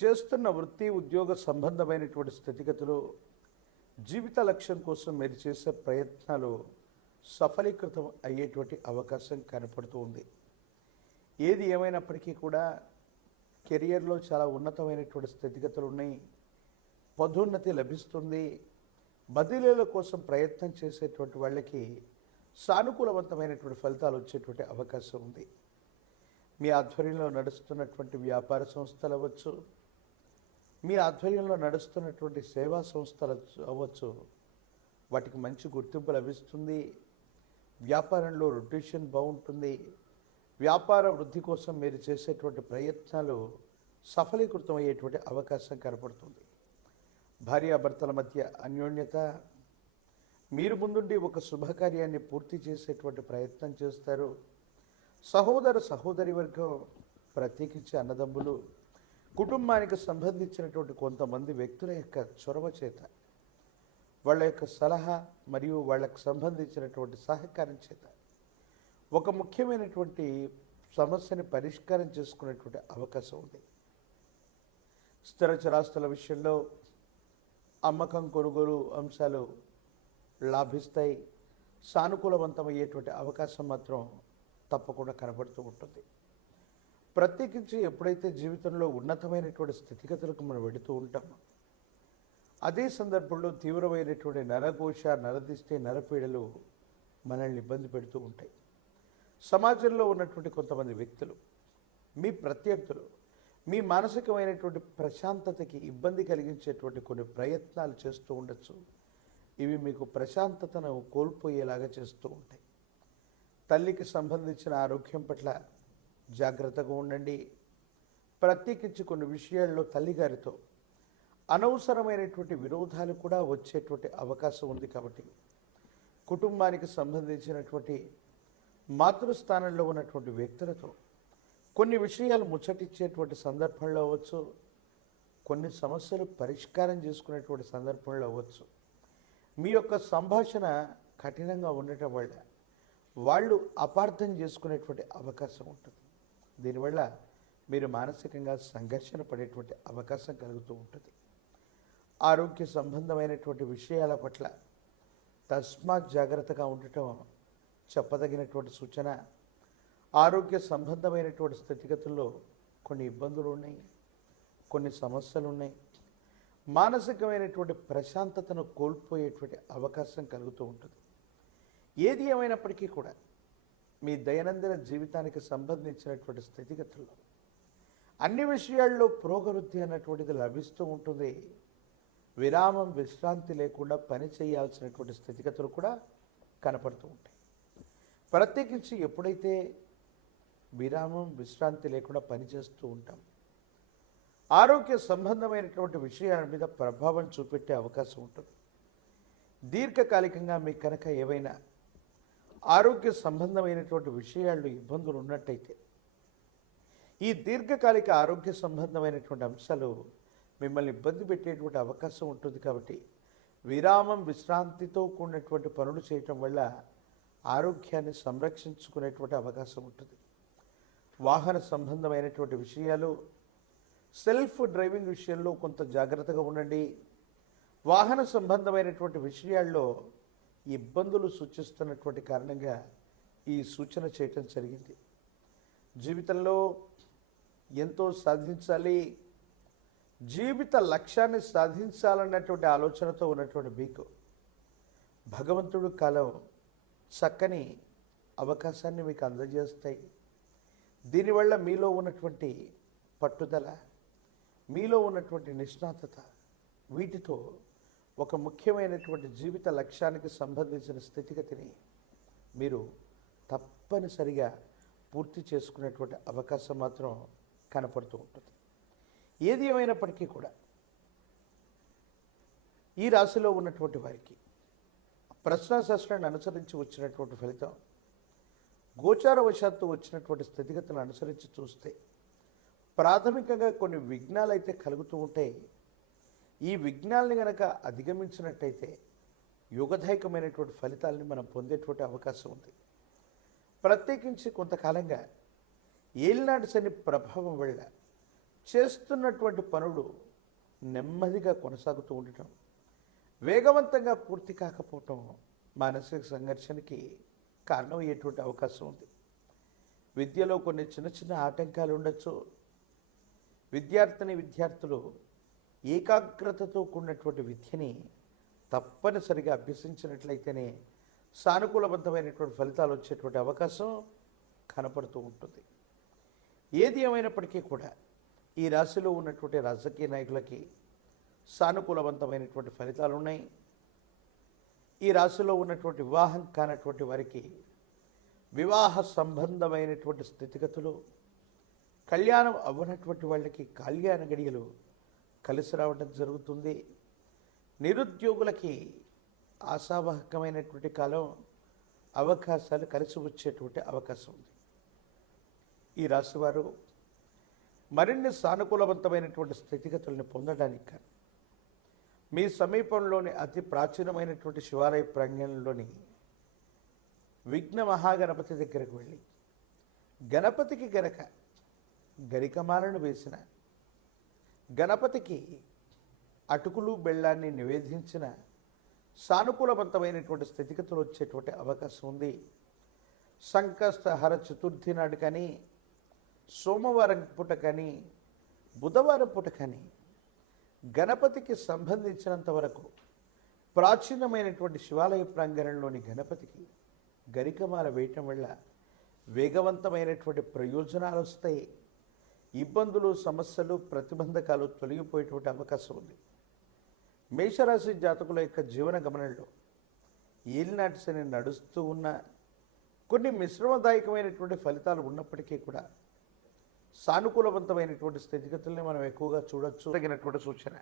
చేస్తున్న వృత్తి ఉద్యోగ సంబంధమైనటువంటి స్థితిగతులు జీవిత లక్ష్యం కోసం మీరు చేసే ప్రయత్నాలు సఫలీకృతం అయ్యేటువంటి అవకాశం కనపడుతూ ఉంది. ఏది ఏమైనప్పటికీ కూడా కెరియర్లో చాలా ఉన్నతమైనటువంటి స్థితిగతులు ఉన్నాయి. పదోన్నతి లభిస్తుంది. బదిలీల కోసం ప్రయత్నం చేసేటువంటి వాళ్ళకి సానుకూలవంతమైనటువంటి ఫలితాలు వచ్చేటువంటి అవకాశం ఉంది. మీ ఆధ్వర్యంలో నడుస్తున్నటువంటి వ్యాపార సంస్థలు అవ్వచ్చు, మీ ఆధ్వర్యంలో నడుస్తున్నటువంటి సేవా సంస్థలు అవ్వచ్చు, వాటికి మంచి గుర్తింపు లభిస్తుంది. వ్యాపారంలో రొటేషన్ బాగుంటుంది. వ్యాపార వృద్ధి కోసం మీరు చేసేటువంటి ప్రయత్నాలు సఫలీకృతం అయ్యేటువంటి అవకాశం కనపడుతుంది. భార్యాభర్తల మధ్య అన్యోన్యత, మీరు ముందుండి ఒక శుభకార్యాన్ని పూర్తి చేసేటువంటి ప్రయత్నం చేస్తారు. సహోదర సహోదరి వర్గం, ప్రత్యేకించి అన్నదమ్ములు, కుటుంబానికి సంబంధించినటువంటి కొంతమంది వ్యక్తుల యొక్క చొరవ చేత, వాళ్ళ యొక్క సలహా మరియు వాళ్ళకు సంబంధించినటువంటి సహకారం చేత ఒక ముఖ్యమైనటువంటి సమస్యని పరిష్కారం చేసుకునేటువంటి అవకాశం ఉంది. స్థిర చరాస్తుల విషయంలో అమ్మకం కొనుగోలు అంశాలు లాభిస్తాయి. సానుకూలవంతమయ్యేటువంటి అవకాశం మాత్రం తప్పకుండా కనబడుతూ ఉంటుంది. ప్రత్యేకించి ఎప్పుడైతే జీవితంలో ఉన్నతమైనటువంటి స్థితిగతులకు మనం వెళుతూ ఉంటామో అదే సందర్భంలో తీవ్రమైనటువంటి నరఘోష, నరదిష్టి, నరపీడలు మనల్ని ఇబ్బంది పెడుతూ ఉంటాయి. సమాజంలో ఉన్నటువంటి కొంతమంది వ్యక్తులు, మీ ప్రత్యర్థులు మీ మానసికమైనటువంటి ప్రశాంతతకి ఇబ్బంది కలిగించేటువంటి కొన్ని ప్రయత్నాలు చేస్తూ ఉండొచ్చు. ఇవి మీకు ప్రశాంతతను కోల్పోయేలాగా చేస్తూ ఉంటాయి. తల్లికి సంబంధించిన ఆరోగ్యం పట్ల జాగ్రత్తగా ఉండండి. ప్రత్యేకించి కొన్ని విషయాల్లో తల్లిగారితో అనవసరమైనటువంటి విరోధాలు కూడా వచ్చేటువంటి అవకాశం ఉంది. కాబట్టి కుటుంబానికి సంబంధించినటువంటి మాతృస్థానంలో ఉన్నటువంటి వ్యక్తులతో కొన్ని విషయాలు ముచ్చటిచ్చేటువంటి సందర్భంలో అవ్వచ్చు, కొన్ని సమస్యలు పరిష్కారం చేసుకునేటువంటి సందర్భంలో అవ్వచ్చు. మీ యొక్క సంభాషణ కఠినంగా ఉండటం వల్ల వాళ్ళు అపార్థం చేసుకునేటువంటి అవకాశం ఉంటుంది. దీనివల్ల మీరు మానసికంగా సంఘర్షణ పడేటువంటి అవకాశం కలుగుతూ ఉంటుంది. ఆరోగ్య సంబంధమైనటువంటి విషయాల పట్ల తస్మాత్ జాగ్రత్తగా ఉండటం చెప్పదగినటువంటి సూచన. ఆరోగ్య సంబంధమైనటువంటి స్థితిగతుల్లో కొన్ని ఇబ్బందులు ఉన్నాయి, కొన్ని సమస్యలు ఉన్నాయి. మానసికమైనటువంటి ప్రశాంతతను కోల్పోయేటువంటి అవకాశం కలుగుతూ ఉంటుంది. ఏది ఏమైనప్పటికీ కూడా మీ దైనందిన జీవితానికి సంబంధించినటువంటి స్థితిగతుల్లో అన్ని విషయాల్లో పురోగవృద్ధి అన్నటువంటిది లభిస్తూ ఉంటుంది. విరామం, విశ్రాంతి లేకుండా పని చేయాల్సినటువంటి స్థితిగతులు కూడా కనపడుతూ ఉంటాయి. ప్రత్యేకించి ఎప్పుడైతే విరామం, విశ్రాంతి లేకుండా పనిచేస్తూ ఉంటాం, ఆరోగ్య సంబంధమైనటువంటి విషయాల మీద ప్రభావం చూపెట్టే అవకాశం ఉంటుంది. దీర్ఘకాలికంగా మీకు కనుక ఏవైనా ఆరోగ్య సంబంధమైనటువంటి విషయాల్లో ఇబ్బందులు ఉన్నట్టయితే ఈ దీర్ఘకాలిక ఆరోగ్య సంబంధమైనటువంటి అంశాలు మిమ్మల్ని ఇబ్బంది పెట్టేటువంటి అవకాశం ఉంటుంది. కాబట్టి విరామం, విశ్రాంతితో కూడినటువంటి పనులు చేయటం వల్ల ఆరోగ్యాన్ని సంరక్షించుకునేటువంటి అవకాశం ఉంటుంది. వాహన సంబంధమైనటువంటి విషయాలు, సెల్ఫ్ డ్రైవింగ్ విషయంలో కొంత జాగ్రత్తగా ఉండండి. వాహన సంబంధమైనటువంటి విషయాల్లో ఇబ్బందులు సూచిస్తున్నటువంటి కారణంగా ఈ సూచన చేయటం జరిగింది. జీవితంలో ఎంతో సాధించాలి, జీవిత లక్ష్యాన్ని సాధించాలన్నటువంటి ఆలోచనతో ఉన్నటువంటి మీకు భగవంతుడు కాలం చక్కని అవకాశాన్ని మీకు అందజేస్తాయి. దీనివల్ల మీలో ఉన్నటువంటి పట్టుదల, మీలో ఉన్నటువంటి నిష్ణాతత, వీటితో ఒక ముఖ్యమైనటువంటి జీవిత లక్ష్యానికి సంబంధించిన స్థితిగతిని మీరు తప్పనిసరిగా పూర్తి చేసుకునేటువంటి అవకాశం మాత్రం కనపడుతూ ఉంటుంది. ఏది ఏమైనప్పటికీ కూడా ఈ రాశిలో ఉన్నటువంటి వారికి ప్రశ్నాశాస్త్రాన్ని అనుసరించి వచ్చినటువంటి ఫలితం, గోచారవశాత్తు వచ్చినటువంటి స్థితిగతులను అనుసరించి చూస్తే ప్రాథమికంగా కొన్ని విఘ్నాలు అయితే కలుగుతూ ఉంటాయి. ఈ విఘ్నాలని కనుక అధిగమించినట్టయితే యుగదాయకమైనటువంటి ఫలితాలని మనం పొందేటువంటి అవకాశం ఉంది. ప్రత్యేకించి కొంతకాలంగా ఏలినాటి శని ప్రభావం వల్ల చేస్తున్నటువంటి పనులు నెమ్మదిగా కొనసాగుతూ ఉండటం, వేగవంతంగా పూర్తి కాకపోవటం మానసిక సంఘర్షణకి కారణమయ్యేటువంటి అవకాశం ఉంది. విద్యలో కొన్ని చిన్న చిన్న ఆటంకాలు ఉండొచ్చు. విద్యార్థులు ఏకాగ్రతతో కూడినటువంటి విద్యని తప్పనిసరిగా అభ్యసించినట్లయితేనే సానుకూలవంతమైనటువంటి ఫలితాలు వచ్చేటువంటి అవకాశం కనపడుతూ ఉంటుంది. ఏది ఏమైనప్పటికీ కూడా ఈ రాశిలో ఉన్నటువంటి రాజకీయ నాయకులకి సానుకూలవంతమైనటువంటి ఫలితాలు ఉన్నాయి. ఈ రాశిలో ఉన్నటువంటి వివాహం కానటువంటి వారికి వివాహ సంబంధమైనటువంటి స్థితిగతులు, కళ్యాణం అవ్వనటువంటి వాళ్ళకి కళ్యాణ గడియలు కలిసి రావడం జరుగుతుంది. నిరుద్యోగులకి ఆశావాహకమైనటువంటి కాలం, అవకాశాలు కలిసి వచ్చేటువంటి అవకాశం ఉంది. ఈ రాశివారు మరిన్ని సానుకూలవంతమైనటువంటి స్థితిగతులను పొందడానికి మీ సమీపంలోని అతి ప్రాచీనమైనటువంటి శివాలయ ప్రాంగణంలోని విఘ్న మహాగణపతి దగ్గరకు వెళ్ళి గణపతికి గరికమాలను వేసిన, గణపతికి అటుకులు బెల్లాన్ని నివేదించిన సానుకూలవంతమైనటువంటి స్థితిగతులు వచ్చేటువంటి అవకాశం ఉంది. సంకష్టహర చతుర్థి నాడు కానీ, సోమవారం పూట కానీ, బుధవారం పూట కానీ గణపతికి సంబంధించినంత వరకు ప్రాచీనమైనటువంటి శివాలయ ప్రాంగణంలోని గణపతికి గరికమాల వేయటం వల్ల వేగవంతమైనటువంటి ప్రయోజనాలు వస్తాయి. ఇబ్బందులు, సమస్యలు, ప్రతిబంధకాలు తొలగిపోయేటువంటి అవకాశం ఉంది. మేషరాశి జాతకుల యొక్క జీవన గమనంలో ఏలినాటి శని నడుస్తూ ఉన్న కొన్ని మిశ్రమదాయకమైనటువంటి ఫలితాలు ఉన్నప్పటికీ కూడా సానుకూలవంతమైనటువంటి స్థితిగతుల్ని మనం ఎక్కువగా చూడొచ్చు. తగినటువంటి సూచన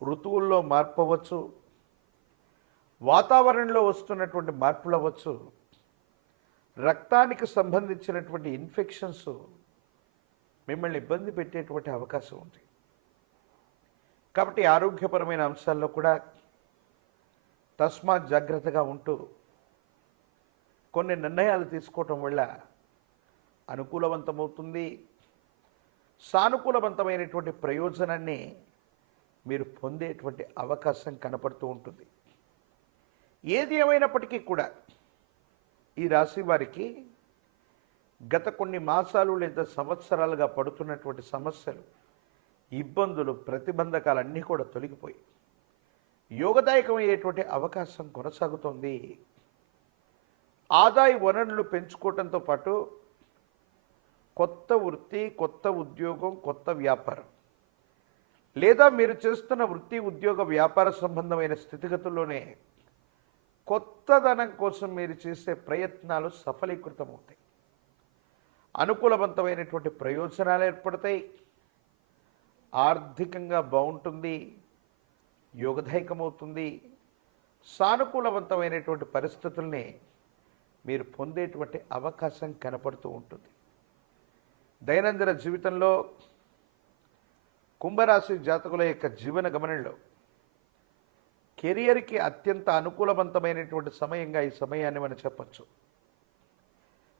ఋతువుల్లో మార్పు అవ్వచ్చు, వాతావరణంలో వస్తున్నటువంటి మార్పులు అవ్వచ్చు, రక్తానికి సంబంధించినటువంటి ఇన్ఫెక్షన్స్ మిమ్మల్ని ఇబ్బంది పెట్టేటువంటి అవకాశం ఉంది. కాబట్టి ఆరోగ్యపరమైన అంశాల్లో కూడా తస్మాత్ జాగ్రత్తగా ఉంటూ కొన్ని నిర్ణయాలు తీసుకోవటం వల్ల అనుకూలవంతమవుతుంది. సానుకూలవంతమైనటువంటి ప్రయోజనాన్ని మీరు పొందేటువంటి అవకాశం కనపడుతూ ఉంటుంది. ఏది ఏమైనప్పటికీ కూడా ఈ రాశి వారికి గత కొన్ని మాసాలు లేదా సంవత్సరాలుగా పడుతున్నటువంటి సమస్యలు, ఇబ్బందులు, ప్రతిబంధకాలన్నీ కూడా తొలగిపోయి యోగదాయకమయ్యేటువంటి అవకాశం కొనసాగుతోంది. ఆదాయ వనరులు పెంచుకోవడంతో పాటు కొత్త వృత్తి, కొత్త ఉద్యోగం, కొత్త వ్యాపారం లేదా మీరు చేస్తున్న వృత్తి, ఉద్యోగ, వ్యాపార సంబంధమైన స్థితిగతుల్లోనే కొత్తదనం కోసం మీరు చేసే ప్రయత్నాలు సఫలీకృతమవుతాయి. అనుకూలవంతమైనటువంటి ప్రయోజనాలు ఏర్పడతాయి. ఆర్థికంగా బాగుంటుంది, యోగదాయకమవుతుంది. సానుకూలవంతమైనటువంటి పరిస్థితుల్ని మీరు పొందేటువంటి అవకాశం కనపడుతూ ఉంటుంది. దైనందిన జీవితంలో కుంభరాశి జాతకుల యొక్క జీవన గమనంలో కెరియర్కి అత్యంత అనుకూలవంతమైనటువంటి సమయంగా ఈ సమయాన్ని మనం చెప్పచ్చు.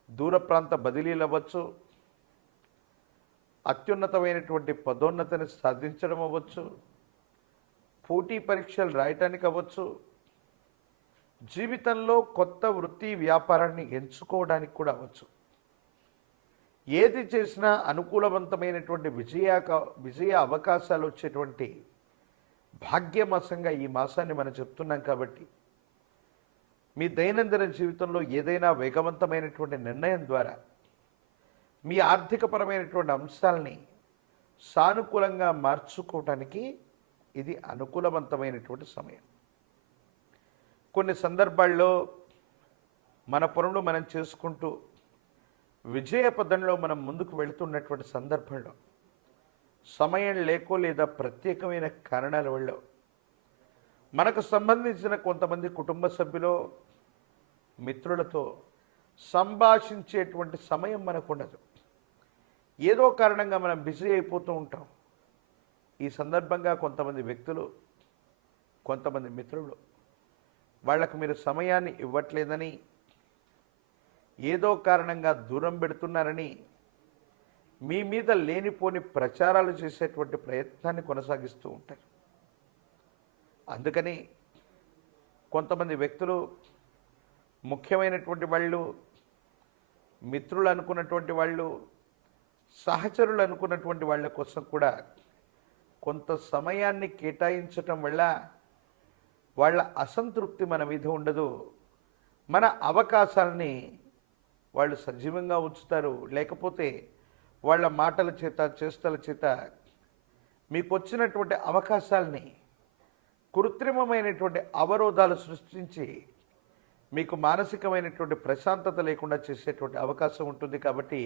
దూర ప్రాంత బదిలీలు అవ్వచ్చు, అత్యున్నతమైనటువంటి పదోన్నతిని సాధించడం అవ్వచ్చు, పోటీ పరీక్షలు రాయటానికి అవ్వచ్చు, జీవితంలో కొత్త వృత్తి, వ్యాపారాన్ని ఎంచుకోవడానికి కూడా అవ్వచ్చు. ఏది చేసినా అనుకూలవంతమైనటువంటి విజయ అవకాశాలు వచ్చేటువంటి భాగ్యమాసంగా ఈ మాసాన్ని మనం చెప్తున్నాం. కాబట్టి మీ దైనందిన జీవితంలో ఏదైనా వేగవంతమైనటువంటి నిర్ణయం ద్వారా మీ ఆర్థికపరమైనటువంటి అంశాలని సానుకూలంగా మార్చుకోవడానికి ఇది అనుకూలవంతమైనటువంటి సమయం. కొన్ని సందర్భాల్లో మన పనులు మనం చేసుకుంటూ విజయ పదంలో మనం ముందుకు వెళుతున్నటువంటి సందర్భంలో సమయం లేకో లేదా ప్రత్యేకమైన కారణాల వల్ల మనకు సంబంధించిన కొంతమంది కుటుంబ సభ్యులు, మిత్రులతో సంభాషించేటువంటి సమయం మనకు ఉండదు. ఏదో కారణంగా మనం బిజీ అయిపోతూ ఉంటాం. ఈ సందర్భంగా కొంతమంది వ్యక్తులు, కొంతమంది మిత్రులు వాళ్ళకు మీరు సమయాన్ని ఇవ్వట్లేదని, ఏదో కారణంగా దూరం పెడుతున్నారని మీ మీద లేనిపోని ప్రచారాలు చేసేటువంటి ప్రయత్నాన్ని కొనసాగిస్తూ ఉంటారు. అందుకని కొంతమంది వ్యక్తులు, ముఖ్యమైనటువంటి వాళ్ళు, మిత్రులు అనుకున్నటువంటి వాళ్ళు, సహచరులు అనుకున్నటువంటి వాళ్ళ కోసం కూడా కొంత సమయాన్ని కేటాయించటం వల్ల వాళ్ళ అసంతృప్తి మన మీద ఉండదు. మన అవకాశాలని వాళ్ళు సజీవంగా ఉంచుతారు. లేకపోతే వాళ్ళ మాటల చేత, చేష్టల చేత మీకు వచ్చినటువంటి అవకాశాలని కృత్రిమమైనటువంటి అవరోధాలు సృష్టించి మీకు మానసికమైనటువంటి ప్రశాంతత లేకుండా చేసేటువంటి అవకాశం ఉంటుంది. కాబట్టి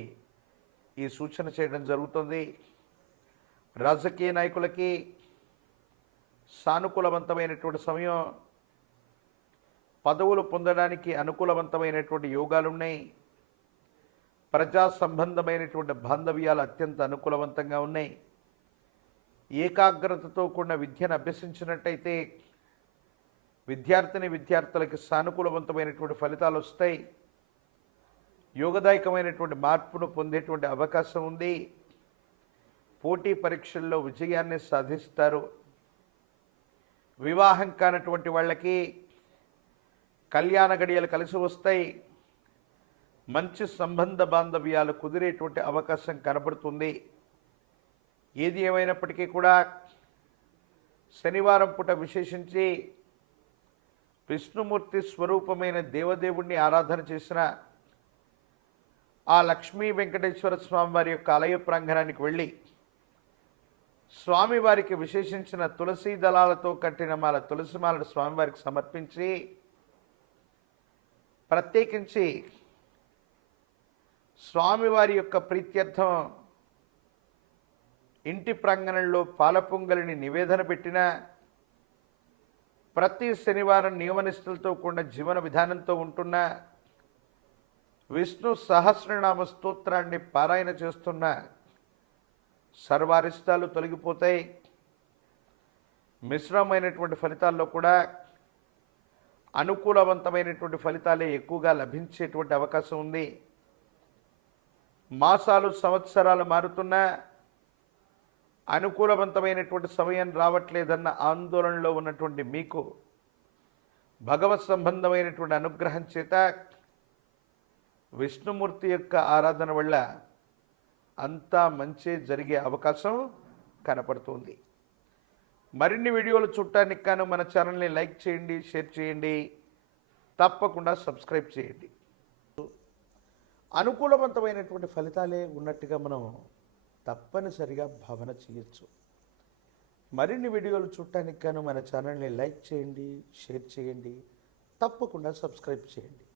ఈ సూచన చేయడం జరుగుతుంది. రాజకీయ నాయకులకి సానుకూలవంతమైనటువంటి సమయం, పదవులు పొందడానికి అనుకూలవంతమైనటువంటి యోగాలు ఉన్నాయి. ప్రజా సంబంధమైనటువంటి బాంధవ్యాలు అత్యంత అనుకూలవంతంగా ఉన్నాయి. ఏకాగ్రతతో కూడిన విద్యను అభ్యసించినట్టయితే విద్యార్థులకి సానుకూలవంతమైనటువంటి ఫలితాలు వస్తాయి. యోగదాయకమైనటువంటి మార్పును పొందేటువంటి అవకాశం ఉంది. పోటీ పరీక్షల్లో విజయాన్ని సాధిస్తారు. వివాహం కానటువంటి వాళ్ళకి కళ్యాణ గడియలు కలిసి వస్తాయి. మంచి సంబంధ బాంధవ్యాలు కుదిరేటువంటి అవకాశం కనబడుతుంది. ఏది ఏమైనప్పటికీ కూడా శనివారం పూట విశేషించి విష్ణుమూర్తి స్వరూపమైన దేవదేవుణ్ణి ఆరాధన చేసిన ఆ లక్ష్మీ వెంకటేశ్వర స్వామి వారి యొక్క ఆలయ ప్రాంగణానికి వెళ్ళి స్వామివారికి విశేషించిన తులసి దళాలతో కట్టిన తులసి మాలను స్వామివారికి సమర్పించి, ప్రత్యేకించి స్వామివారి యొక్క ప్రీత్యర్థం ఇంటి ప్రాంగణంలో పాల పొంగలిని నివేదన పెట్టిన, ప్రతి శనివారం నియమనిష్టలతో కూడిన జీవన విధానంతో ఉంటున్న, విష్ణు సహస్రనామ స్తోత్రాన్ని పారాయణ చేస్తున్న సర్వారిష్టాలు తొలగిపోతాయి. మిశ్రమైనటువంటి ఫలితాల్లో కూడా అనుకూలవంతమైనటువంటి ఫలితాలే ఎక్కువగా లభించేటువంటి అవకాశం ఉంది. మాసాలు, సంవత్సరాలు మారుతున్నా అనుకూలవంతమైనటువంటి సమయం రావట్లేదన్న ఆందోళనలో ఉన్నటువంటి మీకు భగవత్ సంబంధమైనటువంటి అనుగ్రహం చేత విష్ణుమూర్తి యొక్క ఆరాధన వల్ల అంతా మంచి జరిగే అవకాశం కనపడుతుంది. మరిన్ని వీడియోలు చూడటానికి గాను మన ఛానల్ని లైక్ చేయండి, షేర్ చేయండి, తప్పకుండా సబ్స్క్రైబ్ చేయండి. అనుకూలవంతమైనటువంటి ఫలితాలే ఉన్నట్టుగా మనం తప్పనిసరిగా భావన చేయొచ్చు. మరిన్ని వీడియోలు చూడటానికి గాను మన ఛానల్ని లైక్ చేయండి, షేర్ చేయండి, తప్పకుండా సబ్స్క్రైబ్ చేయండి.